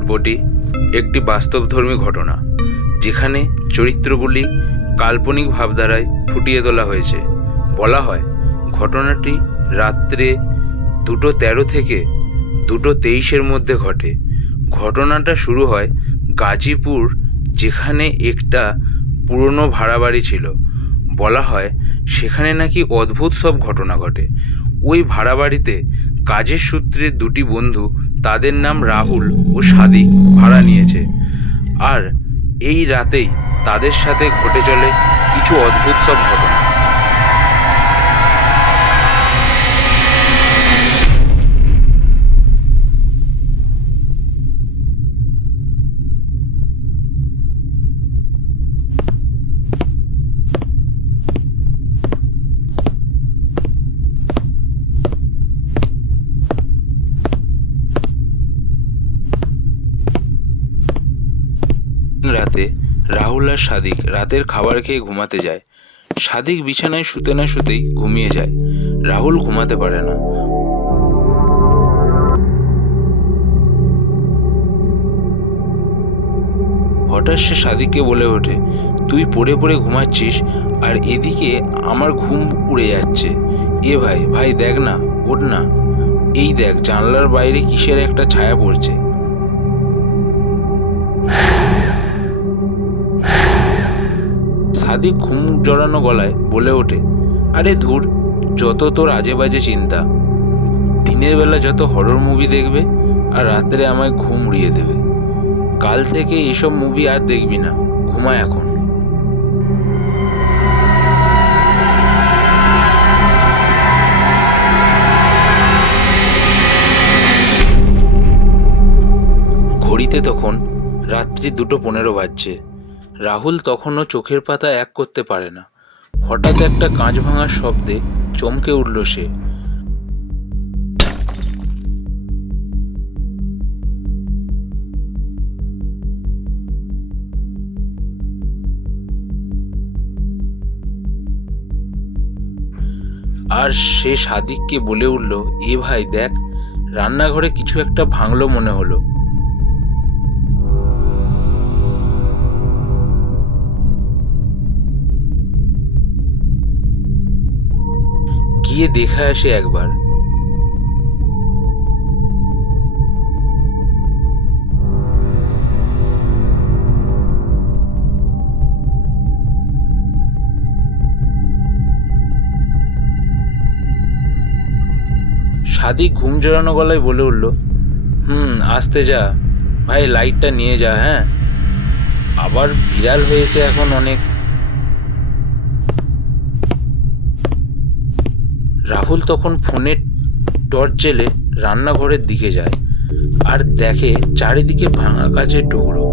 গল্পটি একটি বাস্তবধর্মী ঘটনা, যেখানে চরিত্রগুলি কাল্পনিক ভাবধারায় ফুটিয়ে তোলা হয়েছে। বলা হয় ঘটনাটি রাত্রে 2:13 থেকে 2:23 মধ্যে ঘটে। ঘটনাটা শুরু হয় গাজীপুর, যেখানে একটা পুরনো ভাড়া বাড়ি ছিল। বলা হয় সেখানে নাকি অদ্ভুত সব ঘটনা ঘটে। ওই ভাড়া বাড়িতে কাজের সূত্রে দুটি বন্ধু, তাদের নাম রাহুল ও সাদিক, ভাড়া নিয়েছে। আর এই রাতেই তাদের সাথে ঘটে চলে কিছু অদ্ভুত সব ঘটনা। রাতে রাহুল আর সাদিক রাতের খাবার খেয়ে ঘুমাতে যায়। সাদিক বিছানায় শুতে না শুতেই ঘুমিয়ে যায়। রাহুল ঘুমাতে পারে না। হঠাৎ সে সাদিককে বলে ওঠে, তুই পড়ে পড়ে ঘুমাচ্ছিস আর এদিকে আমার ঘুম উড়ে যাচ্ছে। এ ভাই ভাই দেখ না, ওঠ না, এই দেখ জানলার বাইরে কিসের একটা ছায়া পড়ছে। সাদিক ঘুম জড়ানো গলায় বলে ওঠে, আরে ধুর, যত তোর আজে বাজে চিন্তা। দিনের বেলা যত হরর মুভি দেখবে আর রাত্রে আমায় ঘুম উড়িয়ে দেবে। কাল থেকে এসব মুভি আর দেখবি না, ঘুমায় এখন। ঘড়িতে তখন রাত্রি 2:15 বাজছে। রাহুল তখনও চোখের পাতা এক করতে পারে না। হঠাৎ একটা কাঁচ ভাঙার শব্দে চমকে উঠল সে। আর সে সাদিককে বলে উঠল, এ ভাই দেখ, রান্নাঘরে কিছু একটা ভাঙলো মনে হলো। গিয়ে দেখে আসে একবার। সাদিক ঘুম জড়ানো গলায় বলে উঠল, আসতে যা ভাই, লাইটটা নিয়ে যা। হ্যাঁ, আবার বিড়াল হয়েছে এখন অনেক। রাহুল তখন ফোনের টর্চ জেলে রান্নাঘরের দিকে যায় আর দেখে চারিদিকে ভাঙা কাচের টুকরো।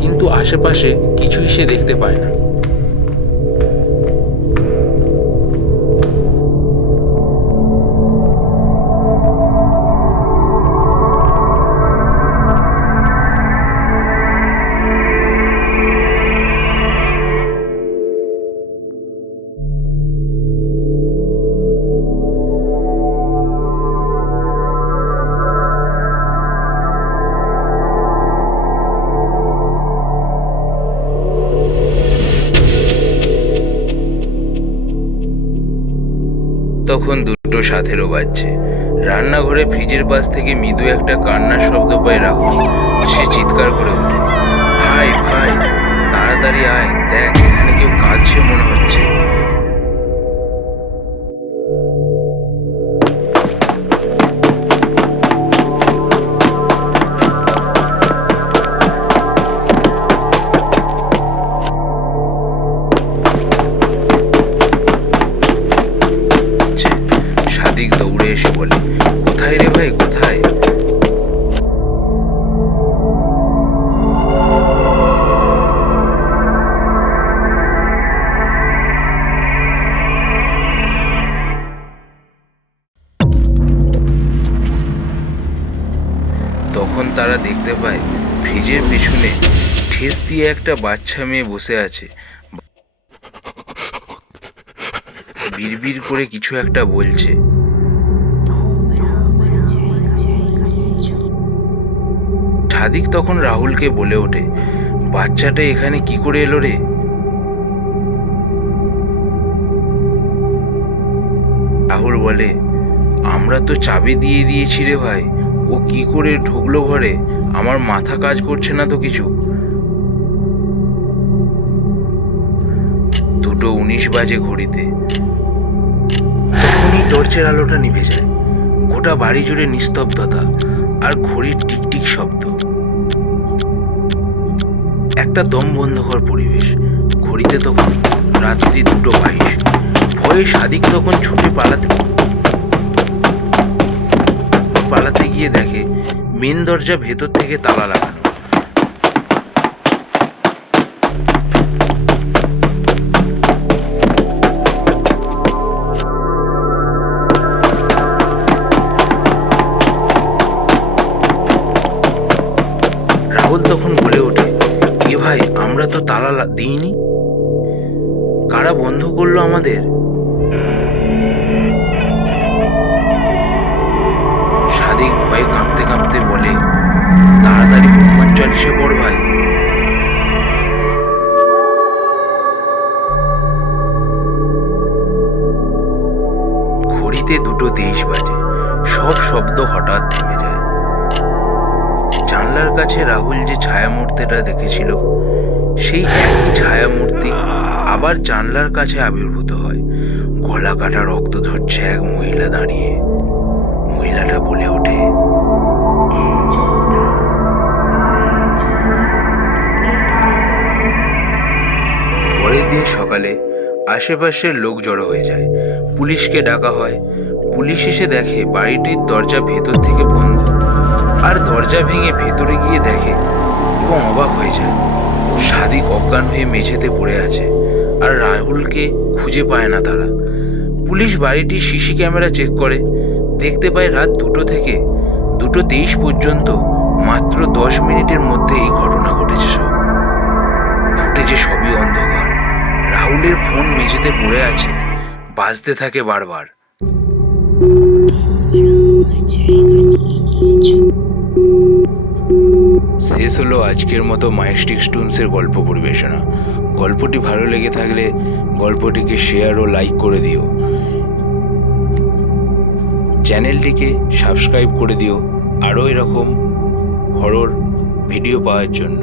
কিন্তু আশেপাশে কিছুই সে দেখতে পায় না। তখন 2:17 বাজছে। রান্নাঘরে ফ্রিজের পাশ থেকে মৃদু একটা কান্নার শব্দ পায় রাহুল। সে চিৎকার করে ওঠে, ভাই ভাই তাড়াতাড়ি আয়, দেখ এখানে কেউ কাঁদছে মনে হচ্ছে। সাদিক দৌড়ে এসে বলে, কোথায় রে ভাই, কোথায়? তখন তারা দেখতে পায় ফ্রিজের পেছনে ঠেস দিয়ে একটা বাচ্চা মেয়ে বসে আছে, বিড়বিড় করে কিছু একটা বলছে। সাদিক তখন রাহুলকে বলে ওঠে, বাচ্চাটা এখানে কি করে এলো রে? রাহুল বলে, আমরা তো চাবি দিয়ে দিয়েছি রে ভাই, ও কি করে ঢুকলো ঘরে? আমার মাথা কাজ করছে না তো কিছু। 2:19 বাজে ঘড়িতে। তখনই টর্চের আলোটা নিভে যায়। গোটা বাড়ি জুড়ে নিস্তব্ধতা আর ঘড়ির টিকটিক শব্দ। একটা দম বন্ধকর পরিবেশ। ঘড়িতে তখন রাত্রি 2:22। ভয়ে সাদিক তখন ছুটে পালাতে গিয়ে দেখে মেন দরজা ভেতর থেকে তালা লাগানো। রাহুল তখন বলে ওঠে, এ ভাই, আমরা তো তালা দিইনি, কারা বন্ধ করলো আমাদের? সাদিক ভয়ে কাঁপতে কাঁপতে বলে, তাড়াতাড়ি হনুমান চালিশা পড় ভাই। ঘড়িতে 2:23 বাজে। সব শব্দ হঠাৎ থেমে যায়। জানলার কাছে রাহুল যে ছায়ামূর্তিটা দেখেছিল, সেই একই ছায়ামূর্তি আবার জানলার কাছে আবির্ভূত হয়। গলা কাটা রক্ত ঝরছে এক মহিলা দাঁড়িয়ে। মহিলাটা বলে ওঠে, পরের দিন সকালে আশেপাশের লোক জড়ো হয়ে যায়। পুলিশকে ডাকা হয়। পুলিশ এসে দেখে বাড়িটির দরজা ভেতর থেকে বন্ধ, আর দরজা ভেঙে ভেতরে গিয়ে দেখে এবং অবাক হয়ে যায়, সাদিক অজ্ঞান হয়ে মেঝেতে পড়ে আছে, আর রাহুলকে খুঁজে পায় না তারা। পুলিশ বাড়িটির সিসি ক্যামেরা চেক করে, দেখতে পায় রাত 2 থেকে 2:23 পর্যন্ত মাত্র 10 মিনিটের মধ্যে এই ঘটনা ঘটেছে। সব ফুটেজে সবই অন্ধকার। রাহুলের ফোন মেঝেতে পড়ে আছে, বাজতে থাকে বারবার। শেষ হলো আজকের মতো মাইস্টিক স্টোনসের গল্প পরিবেশনা। গল্পটি ভালো লেগে থাকলে গল্পটিকে শেয়ার ও লাইক করে দিও। চ্যানেলটিকে সাবস্ক্রাইব করে দিও আরও এরকম হরর ভিডিও পাওয়ার জন্য।